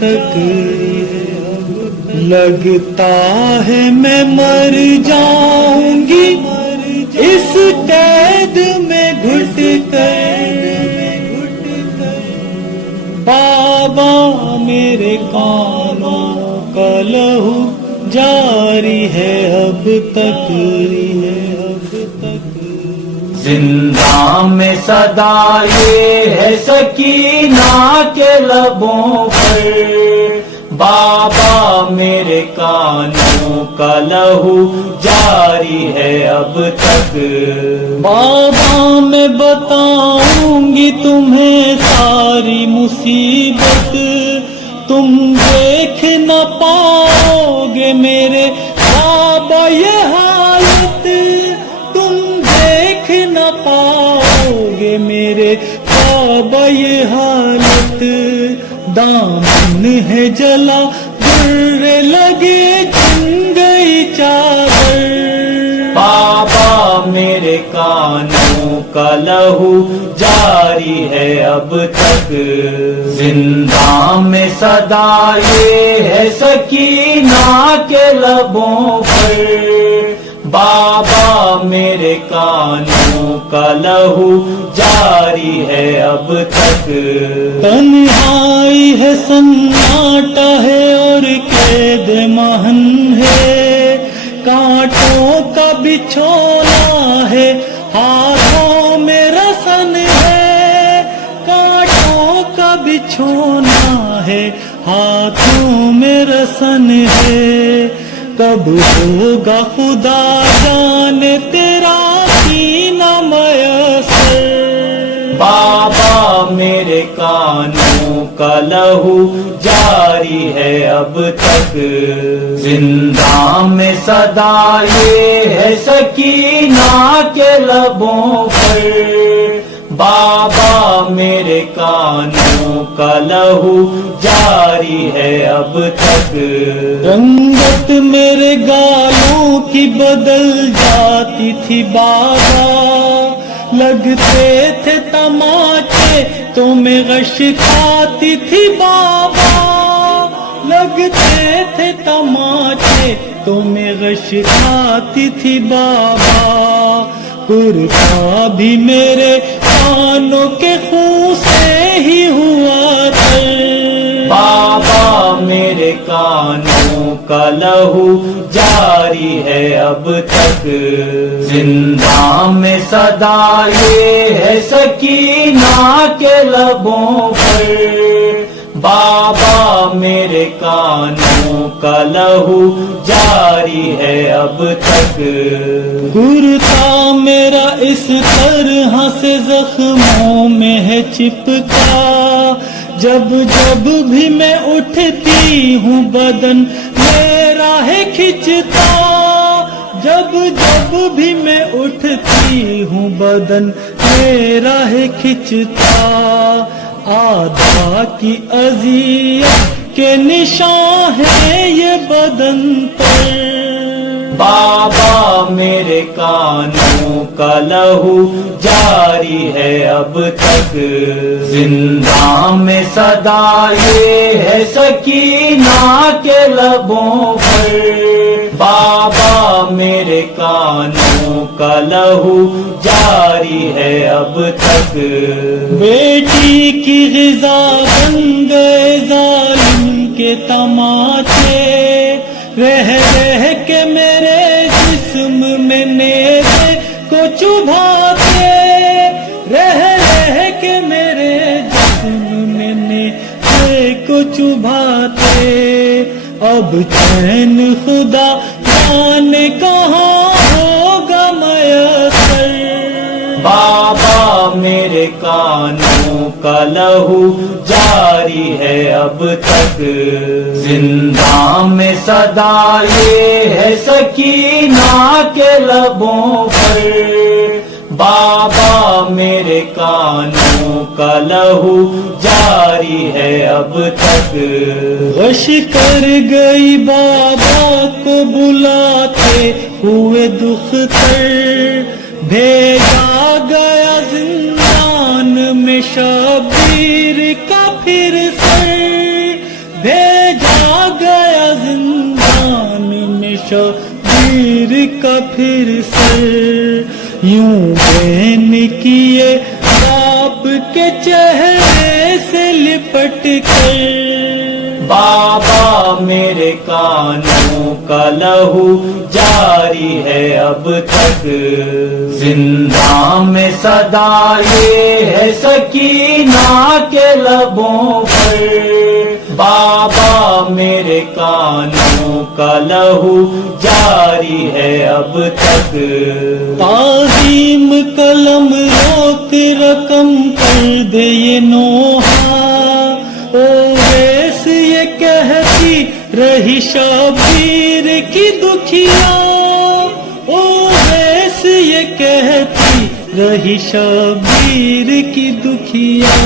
تک لگتا ہے میں مر جاؤں گی اس قید میں گھٹ کر۔ بابا میرے کانوں کا لہو جاری ہے اب تک، زندہ میں صدا یہ ہے سکینہ کے لبوں پر، بابا میرے کانوں کا لہو جاری ہے اب تک۔ بابا میں بتاؤں گی تمہیں ساری مصیبت، تم دیکھ نہ پاؤ گے میرے بابا یہ حالت، تم دیکھ نہ پاؤ گے میرے بابا یہ حالت۔ دامن ہے جلا در لگے چن گئی چادر، بابا میرے کانوں کا لہو جاری ہے اب تک، زندہ میں صدا یہ ہے سکینہ کے لبوں پر، بابا میرے کانوں کا لہو جاری ہے اب تک۔ تنہائی ہے سناٹا ہے اور قید مہن ہے، کانٹوں کا بچھونا ہے ہاتھوں میں رسن ہے، کانٹوں کا بچھونا ہے ہاتھوں میں رسن ہے۔ کب ہوگا خدا جانے تیرا سینہ میسر، بابا میرے کانوں کا لہو جاری ہے اب تک، زندہ میں صدا یہ ہے سکینہ کے لبوں پر، بابا میرے کانوں کا لہو جاری ہے اب تک۔ رنگت میرے گالوں کی بدل جاتی تھی بابا، لگتے تھے تماچے تو میں غش کھاتی تھی بابا، لگتے تھے تماچے تو میں غش کھاتی تھی بابا۔ کرتا بھی میرے کانوں کے خون سے ہی ہوا تھا، بابا میرے کانوں کا لہو جاری ہے اب تک، زندہ میں صدا یہ ہے سکینہ کے لبوں پر، بابا میرے کانوں کا لہو جاری ہے اب تک۔ کرتا میرا اس طرح سے زخموں میں ہے چپکا، جب جب بھی میں اٹھتی ہوں بدن میرا ہے کھچتا، جب جب بھی میں اٹھتی ہوں بدن میرا ہے کھچتا۔ آدھا کی اذیت کے نشان ہیں یہ بدن پر، بابا میرے کانوں کا لہو جاری ہے اب تک، زندہ میں صدا یہ ہے سکینہ کے لبوں پر، بابا میرے کانوں کا لہو جاری ہے اب تک۔ بیٹی کی غذا بن گئے ظالم کے تماچے، رہ رہ کے میرے جسم میں نیزے کو چبھاتے، رہ رہ کے میرے جسم میں نیزے کو چبھاتے۔ اب چین خدا جانے کہاں ہوگا میسر، بابا میرے کانوں کا لہو جاری ہے اب تک، زندہ میں صدا یہ ہے سکینہ کے لبوں پر، بابا میرے کانوں کا لہو جاری ہے اب تک۔ غش کر گئی بابا کو بلاتے ہوئے دختر، بھیجا گیا زندان میں شبیر کا پھر سر، شبیر کا پھر سر یوں بین کیے باپ کے چہرے سے لپٹ کر بابا میرے کانوں کا لہو جاری ہے اب تک زندہ میں صدا یہ ہے سکینہ کے لبوں پر بابا میرے کانوں کا لہو جاری ہے اب تک تعظیم قلم روک رقم کر دے یہ نوحہ او ویس یہ کہتی رہی شبیر کی دکھیا او ویس یہ کہتی رہی شبیر کی دکھیا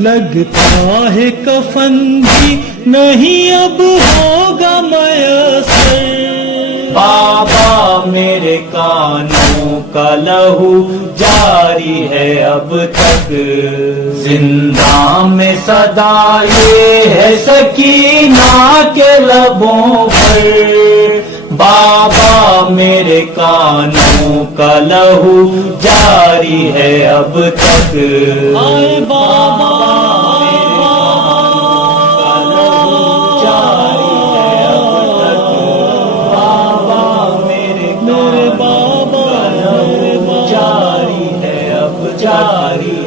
لگتا ہے کفن بھی نہیں اب ہوگا میسر بابا میرے کانوں کا لہو جاری ہے اب تک زندہ میں صدا یہ ہے سکینہ کے لبوں پر بابا میرے کانوں کا لہو جاری ہے اب تک آئے بابا جاری ہے اب جاری ہے